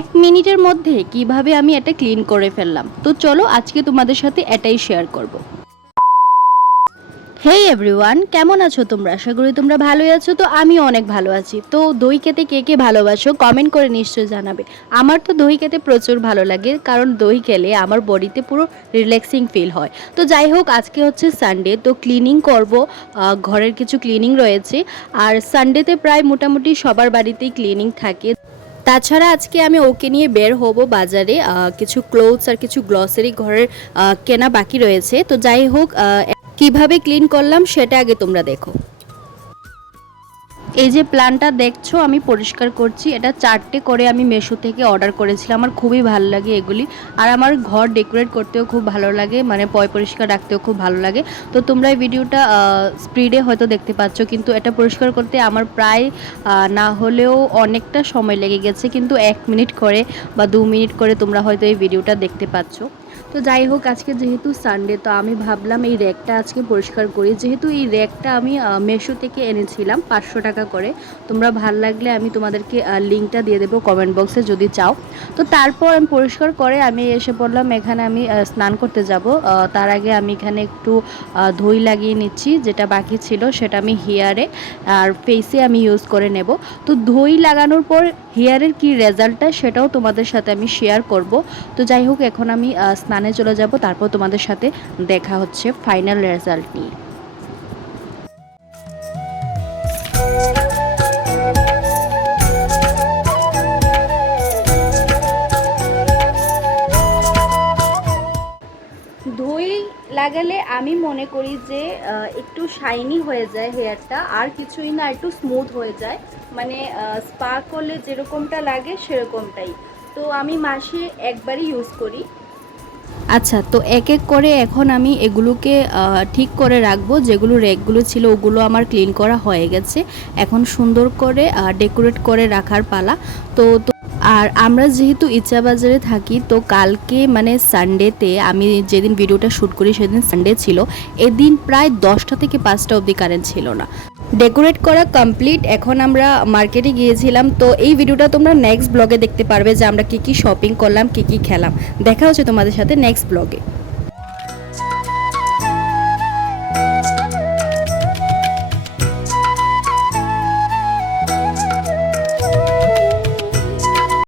1 মিনিটের মধ্যে কিভাবে আমি এটা ক্লিন করে ফেললাম। তো চলো আজকে তোমাদের সাথে এটাই শেয়ার করব। হেই এভরিওয়ান, কেমন আছো তোমরা? আশা করি তোমরা ভালোই আছো। তো আমি অনেক ভালো আছি। তো দই খেতে কে কে ভালোবাসো কমেন্ট করে নিশ্চয়ই জানাবে। আমার তো দই খেতে প্রচুর ভালো লাগে, কারণ দই খেলে আমার বডিতে পুরো রিল্যাক্সিং ফিল হয়। তো যাই হোক, আজকে হচ্ছে সানডে, তো ক্লিনিং করব। ঘরের কিছু ক্লিনিং রয়েছে। আর সানডেতে প্রায় মোটামুটি সবার বাড়িতেই ক্লিনিং থাকে। তাছাড়া আজকে আমি ওকে নিয়ে বের হব বাজারে। কিছু ক্লোথস আর কিছু গ্লসারি ঘরের কেনা বাকি রয়েছে। তো যাই হোক, কিভাবে ক্লিন করলাম সেটা আগে তোমরা দেখো। এই যে প্ল্যানটা দেখছো আমি পরিষ্কার করছি, এটা 4টে করে আমি মেশো থেকে অর্ডার করেছিলাম। আমার খুবই ভালো লাগে এগুলি। আর আমার ঘর ডেকোরেট করতেও খুব ভালো লাগে, মানে পরিষ্কার রাখতেও খুব ভালো লাগে। তো তোমরা এই ভিডিওটা স্পিডে হয়তো দেখতে পাচ্ছ, কিন্তু এটা পরিষ্কার করতে আমার প্রায় না হলেও অনেকটা সময় লেগে গেছে। কিন্তু 1 মিনিট করে বা 2 মিনিট করে তোমরা হয়তো এই ভিডিওটা দেখতে পাচ্ছ। তো যাই হোক, আজকে যেহেতু সানডে, তো আমি ভাবলাম এই র্যাকটা আজকে পরিষ্কার করি। যেহেতু এই র্যাকটা আমি মেশো থেকে এনেছিলাম 500 টাকা করে। তোমরা ভাল লাগলে আমি তোমাদেরকে লিঙ্কটা দিয়ে দেবো কমেন্ট বক্সে যদি চাও। তো তারপর আমি পরিষ্কার করে আমি এসে পড়লাম এখানে। আমি স্নান করতে যাব। তার আগে আমি এখানে একটু দই লাগিয়ে নিচ্ছি, যেটা বাকি ছিল সেটা আমি হেয়ারে আর ফেসে আমি ইউজ করে নেব। তো দই লাগানোর পর হেয়ারের কি রেজাল্টটা সেটাও তোমাদের সাথে আমি শেয়ার করব। তো যাই হোক, এখন আমি স্নানে চলে যাব, তারপর তোমাদের সাথে দেখা হচ্ছে ফাইনাল রেজাল্ট নিয়ে। দই লাগালে আমি মনে করি যে একটু শাইনি হয়ে যায় হেয়ারটা, আর কিছুই না, একটু স্মুথ হয়ে যায়। মানে স্পা করলে যেরকমটা লাগে সেরকমটাই। তো আমি মাসে একবারই ইউজ করি। আচ্ছা, তো এক এক করে এখন আমি এগুলোকে ঠিক করে রাখবো। যেগুলো র্যাকগুলো ছিল ওগুলো আমার ক্লিন করা হয়ে গেছে। এখন সুন্দর করে ডেকোরেট করে রাখার পালা। তো আর আমরা যেহেতু ইচ্ছাবাজারে থাকি, তো কালকে মানে সানডেতে আমি যেদিন ভিডিওটা শ্যুট করি সেদিন সানডে ছিল। এদিন প্রায় 10টা থেকে 5টা অবধি কারেন্ট ছিল না। ডেকোরেট করা কমপ্লিট। এখন আমরা মার্কেটে গিয়েছিলাম। তো এই ভিডিওটা তোমরা নেক্সট ব্লগে দেখতে পারবে যে আমরা কি কি শপিং করলাম, কি কি খেলাম। দেখা হচ্ছে তোমাদের সাথে নেক্সট ব্লগে।